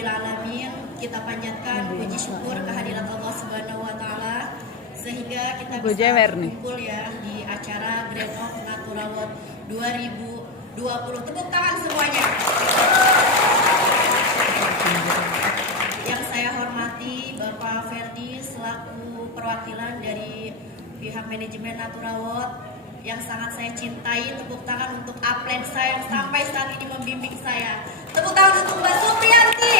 Rabbil Alamin, kita panjatkan puji syukur kehadirat Allah Subhanahu wa Ta'ala sehingga kita bisa kumpul ya di acara Grand of Natura World 2020. Tepuk tangan semuanya. Yang saya hormati Bapak Ferdi selaku perwakilan dari pihak manajemen Natura World yang sangat saya cintai. Tepuk tangan untuk upline saya yang sampai saat ini membimbing saya. Tepuk tangan untuk Mbak Supriyanti.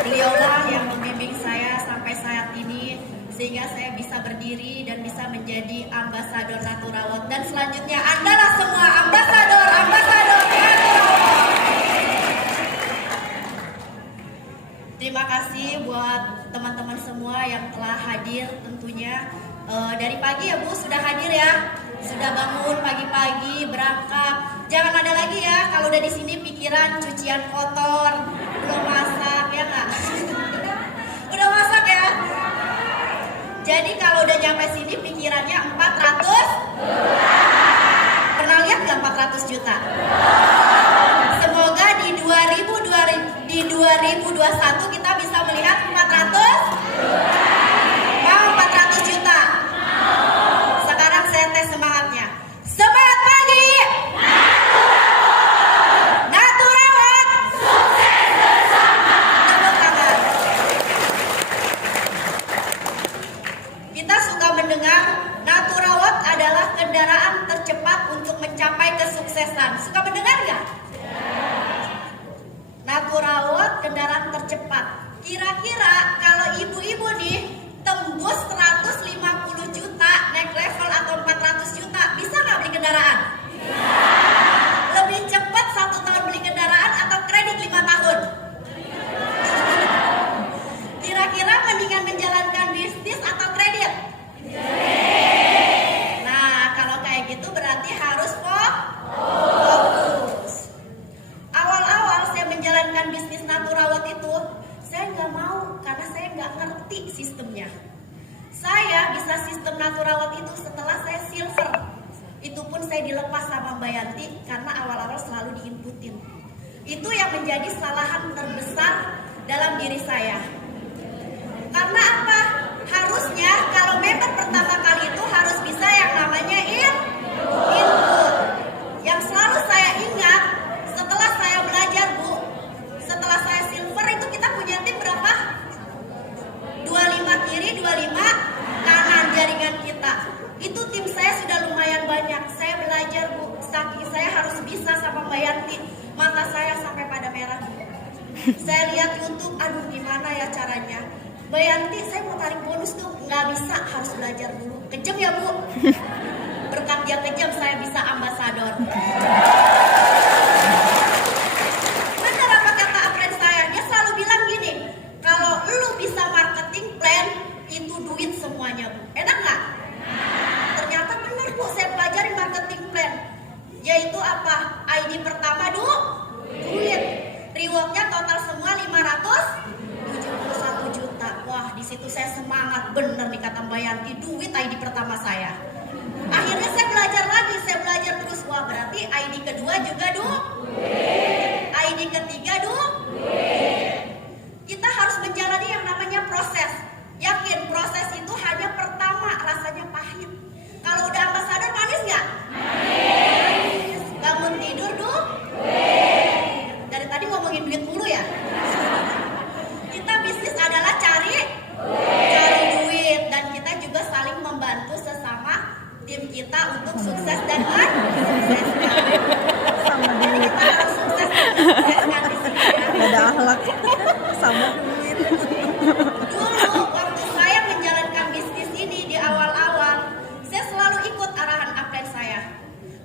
Beliaulah yang membimbing saya sampai saat ini sehingga saya bisa berdiri dan bisa menjadi ambasador Natura World. Dan selanjutnya Andalah semua ambasador Natura World. Terima kasih buat teman-teman semua yang telah hadir tentunya. Dari pagi ya Bu, sudah hadir ya. Sudah bangun pagi-pagi, berangkat. Jangan ada lagi ya, kalau udah di sini pikiran cucian kotor, belum masak, ya nggak? Udah masak ya? Jadi kalau udah nyampe sini pikirannya 400? Pernah lihat nggak 400 juta? Semoga di 2021 kita bisa melihat 400? Mau 400 juta? Sekarang saya tes semangatnya. Semangat pagi! Natura World! Sukses bersama! Tepuk tangan. Kita suka mendengar Natura World adalah kendaraan tercepat untuk mencapai kesuksesan. Suka mendengar nggak? Natura World kendaraan tercepat. Kira-kira kalau ibu-ibu nih tembus 150 juta naik level atau 400 juta, bisa nggak beli kendaraan? Lebih cepat 1 tahun beli kendaraan atau kredit 5 tahun? Kira-kira mendingan menjalankan bisnis atau kredit? Nah, kalau kayak gitu berarti harus fokus. Awal-awal saya menjalankan bisnis Natura World itu, saya nggak mau karena saya nggak ngerti sistemnya. Saya bisa sistem Natura World itu setelah saya silver. Itu pun saya dilepas sama Mbak Yanti karena awal-awal selalu diinputin. Itu yang menjadi kesalahan terbesar dalam diri saya. Karena apa? Harusnya kalau member pertama kali itu harus bisa yang namanya input. Yang selalu saya ingat setelah saya belajar Bu, setelah saya silver itu kita punya tim berapa? 25 kiri, 25 kanan jaringan kita. Itu tim saya sudah lumayan banyak. Saya belajar Bu, saking saya harus bisa sama Mbak Yanti. Mata saya sampai pada merah. Saya lihat YouTube, aduh gimana ya caranya. Mbak Yanti, saya mau tarik bonus tuh. Nggak bisa, harus belajar dulu. Kejam ya Bu? Berkat dia kejam, saya bisa ambasador. Bener apa kata friend saya? Dia selalu bilang gini, kalau lu bisa marketing plan, itu duit semuanya Bu. Enak nggak? Ternyata bener Bu, saya pelajari marketing plan. Yaitu apa? ID pertama duit. Rewardnya total semua 571 juta. Wah, di situ saya semangat bener nih kata Mbak Yanti, duit ID pertama saya. Akhirnya saya belajar lagi, saya belajar terus. Wah, berarti ID kedua juga ID ketiga Kita harus menjalani yang namanya proses. Yakin proses itu hanya pertama rasanya pahit. Kalau udah ambasador manis nggak? Manis. Bangun tidur dari tadi ngomongin duit mulu ya. Kita bisnis adalah cari duit dan kita juga saling membantu sesama tim kita untuk sukses dan mensukseskan. Jadi kita harus sukses dan mensukseskan di sini ya. Ada akhlak sama duit. Dulu waktu saya menjalankan bisnis ini di awal-awal, saya selalu ikut arahan upline saya.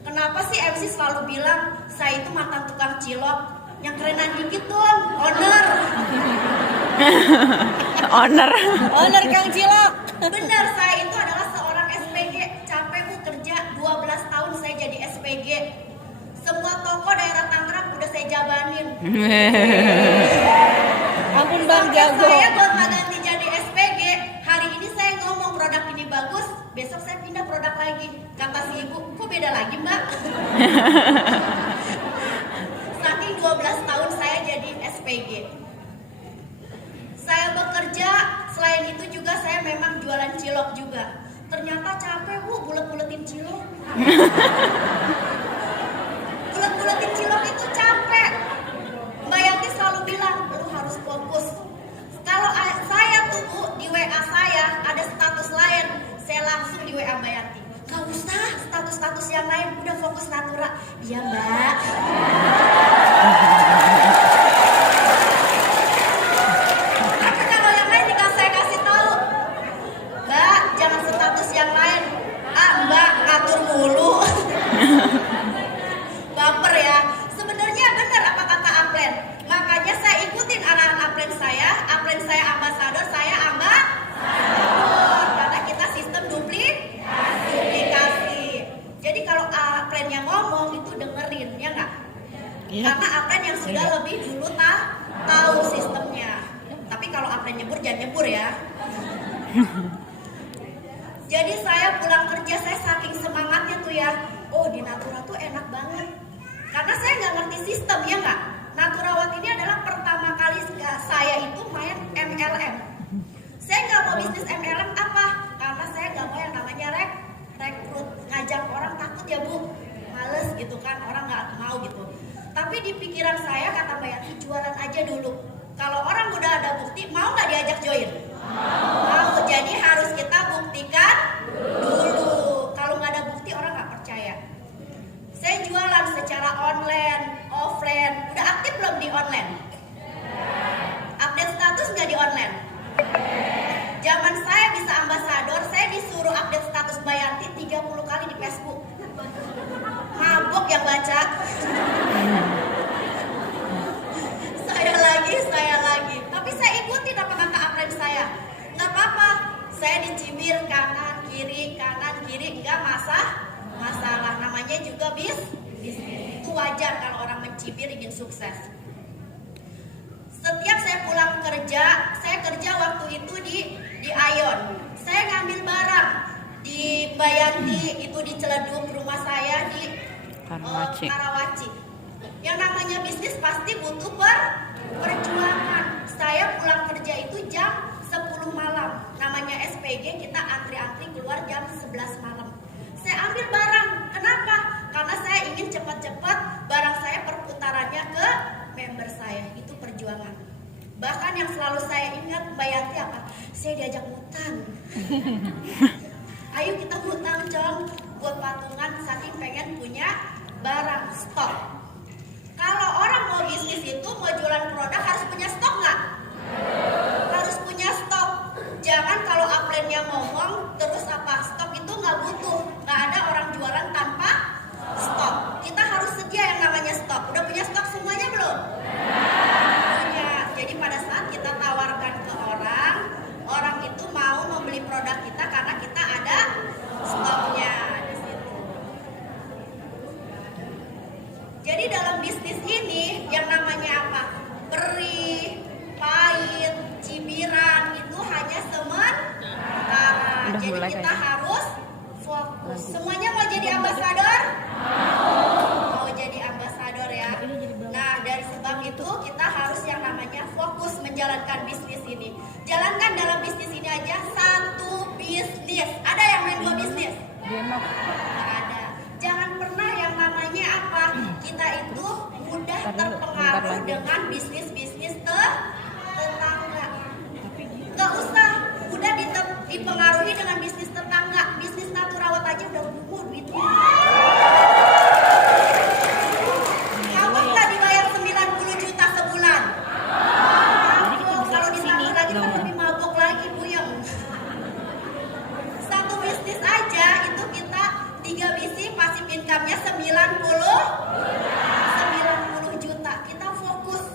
Kenapa sih MC selalu bilang saya itu mantan tukang cilok? Yang kerenan dikit dong, owner Kang Cilok. Benar, saya itu adalah seorang SPG. Capek Bu kerja 12 tahun saya jadi SPG. Semua toko daerah Tangerang udah saya jabanin. Ampun Bang, jago. Saya gonta ganti jadi SPG. Hari ini saya ngomong produk ini bagus, besok saya pindah produk lagi. Kata si ibu, kok beda lagi Mbak? cilok juga. Ternyata capek Bu, bulet-buletin cilok. Bulet-buletin cilok itu capek. Mbak Yanti selalu bilang, lu harus fokus. Kalau saya tuh Bu, di WA saya ada status lain, saya langsung di WA Mbak Yanti. Gak usah status-status yang lain, udah fokus Natura. Iya Mbak. Tapi kalau yang lain saya kasih tahu, Mbak jangan status yang lain. Mbak ngatur mulu. Baper ya. Sebenarnya benar apa kata Aplen. Makanya saya ikutin arahan Aplen saya ambasador, saya ambasador. Karena kita sistem duplikasi. Jadi kalau Aplen yang ngomong itu dengerin, ya nggak? Iya. Karena Aplen yang sudah lebih dulu tahu sistemnya. Tapi kalau Aplen nyebur jangan nyebur ya. Jadi saya pulang kerja, saya saking semangatnya tuh ya. Oh di Natura tuh enak banget. Karena saya nggak ngerti sistem, ya nggak? Naturawat ini adalah pertama kali saya itu main MLM. Saya nggak mau bisnis MLM apa? Karena saya nggak mau yang namanya rekrut, ngajak orang, takut ya Bu, males gitu kan, orang nggak mau gitu. Tapi di pikiran saya kata Mbak Yanti, jualan aja dulu. Kalau orang udah ada bukti, mau nggak diajak join? Mau. Jadi harus kita buktikan dulu. Kalau nggak ada bukti orang nggak percaya. Saya jualan secara online, offline. Udah aktif belum di online? Update status nggak di online? Zaman saya bisa ambasador, saya disuruh update status Mbak Yanti 30 kali di Facebook. Mabok yang baca. Saya lagi. Tapi saya ikutin apa kata upline saya. Nggak apa-apa. Saya dicibir kanan kiri, nggak masalah. Namanya juga bisnis. Itu wajar kalau orang mencibir ingin sukses. Setiap saya pulang kerja, saya kerja waktu itu di Ion. Saya ngambil barang di Mbak Yanti, itu di Celeduk, rumah saya di Karawaci. Yang namanya bisnis pasti butuh perjuangan. Saya pulang kerja itu jam 10 malam. Namanya SPG, kita antri-antri keluar jam 11 malam. Saya ambil barang. Kenapa? Karena saya ingin cepat-cepat barang saya perputarannya ke member saya. Itu perjuangan. Bahkan yang selalu saya ingat Mbak Yanti apa? Saya diajak ngutang. Ayo kita ngutang Cong, buat patungan, saking pengen punya barang stok. Kalau orang mau bisnis itu, mau jualan produk harus punya stok nggak? Harus punya stok. Jangan kalau upline-nya ngomong terus apa, stok itu nggak butuh. Nggak ada orang jualan tanpa stok. Kita harus sedia yang namanya stok. Udah punya stok semuanya belum? Punya. Jadi pada saat kita tawarkan ke orang itu mau membeli produk kita karena kita ada stoknya di situ. Jadi dalam bisnis ini yang namanya apa? Perih, pahit, cibiran itu hanya sementara. Jadi kita harus fokus. Semuanya mau jadi ambasador? Mau jadi ambasador ya. Nah dari sebab itu kita harus yang namanya fokus menjalankan bisnis ini. Jalankan dalam bisnis ini aja satu bisnis. Ada yang main 2 bisnis? Nggak ada. Jangan pernah yang namanya apa? Kita itu mudah terpengaruh dengan bisnis-bisnis tetangga. Nggak usah mudah dipengaruhi dengan bisnis tetangga. Bisnis Naturawat aja udah gugur duitnya. Kamu nggak dibayar 90 juta sebulan? Kalau ditambah lagi kan lebih mabok lagi Buyeng. Satu bisnis aja itu kita 3 bisi pasif income-nya 90 juta. Kita fokus.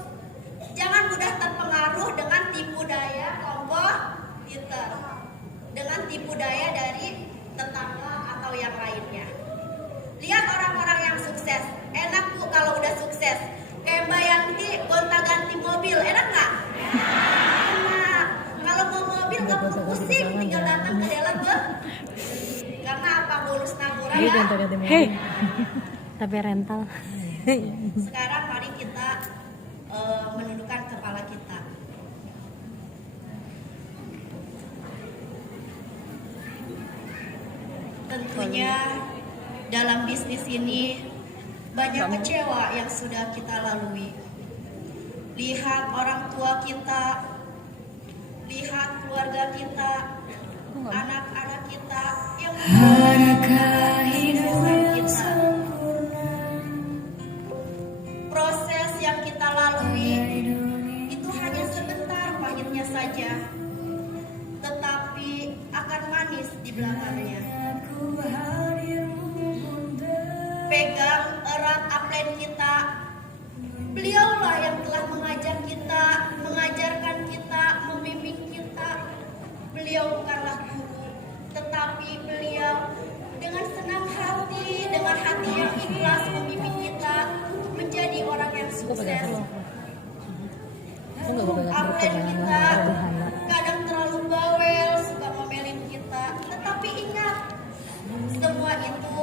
Jangan mudah terpengaruh dengan tipu daya kompetitor, dengan tipu daya dari tetangga atau yang lainnya. Lihat orang-orang yang sukses. Enak Bu kalau udah sukses. Kayak Mbak Yanti gonta-ganti mobil, enak nggak? Enak. Kalau mau mobil nggak perlu pusing, tinggal datang ke dealer karena apa? Bonus Natura ya. Hei, tapi rental. Sekarang mari kita menundukkan kepala kita. tentunya dalam bisnis ini banyak kecewa yang sudah kita lalui. Lihat orang tua kita, lihat keluarga kita, anak-anak kita yang kesuksesan kita. Proses yang kita lalui itu hanya sebentar pahitnya saja, tetapi akan manis di belakangnya. Pegang erat upline kita. Beliaulah yang telah mengajar kita, mengajarkan kita, membimbing kita. Beliau bukanlah guru, tetapi beliau dengan senang hati, dengan hati yang ikhlas membimbing kita menjadi orang yang sukses. Upline kita kadang terlalu bawel, suka ngomelin kita, tetapi ingat, semua itu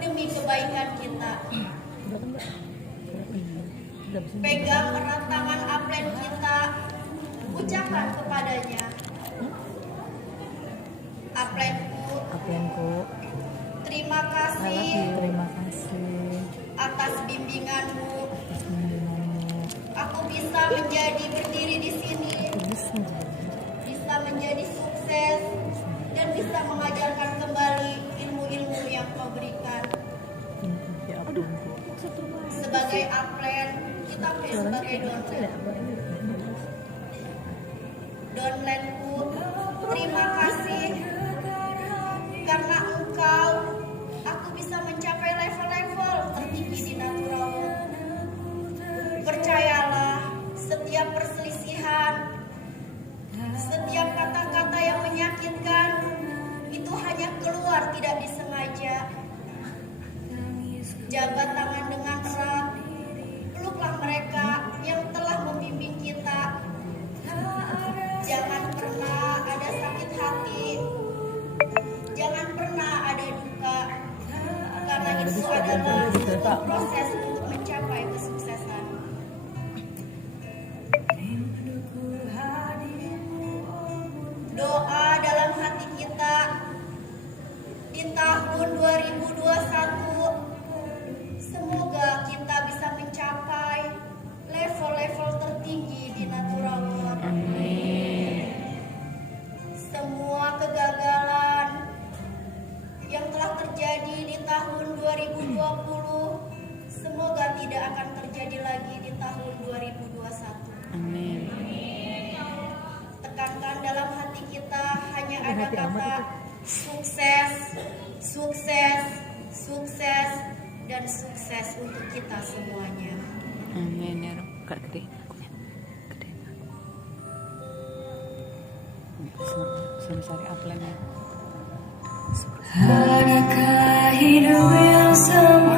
demi kebaikan kita. Pegang erat tangan upline kita, ucapkan kepadanya, upline-ku, terima kasih atas bimbinganmu. Aku bisa menjadi berdiri di sini, bisa menjadi sukses, dan bisa mengajarkan kembali ilmu-ilmu yang kau berikan. Sebagai upline, kita sebagai downline-ku, terima kasih karena engkau, aku bisa mencapai level-level tertinggi di natural. Percayalah, setiap perselisihan, setiap kata-kata yang menyakitkan itu hanya keluar tidak disengaja. Jaga tangan dengan erat, peluklah mereka yang telah membimbing kita. Jangan pernah ada sakit hati, jangan pernah ada duka, karena itu adalah sebuah proses untuk mencapai kesuksesan. Doa dalam hati kita di tahun 2021, semoga kita bisa mencapai level-level tertinggi di natural world. Semua kegagalan yang telah terjadi di tahun 2020 semoga tidak akan terjadi lagi di tahun 2021. Tekankan dalam hati kita hanya ada kata sukses, sukses, sukses, dan sukses untuk kita semuanya. Amin ya Rob. Kak gede akunya. Gede. Sama cari upline. Adakah hidup yang sempurna?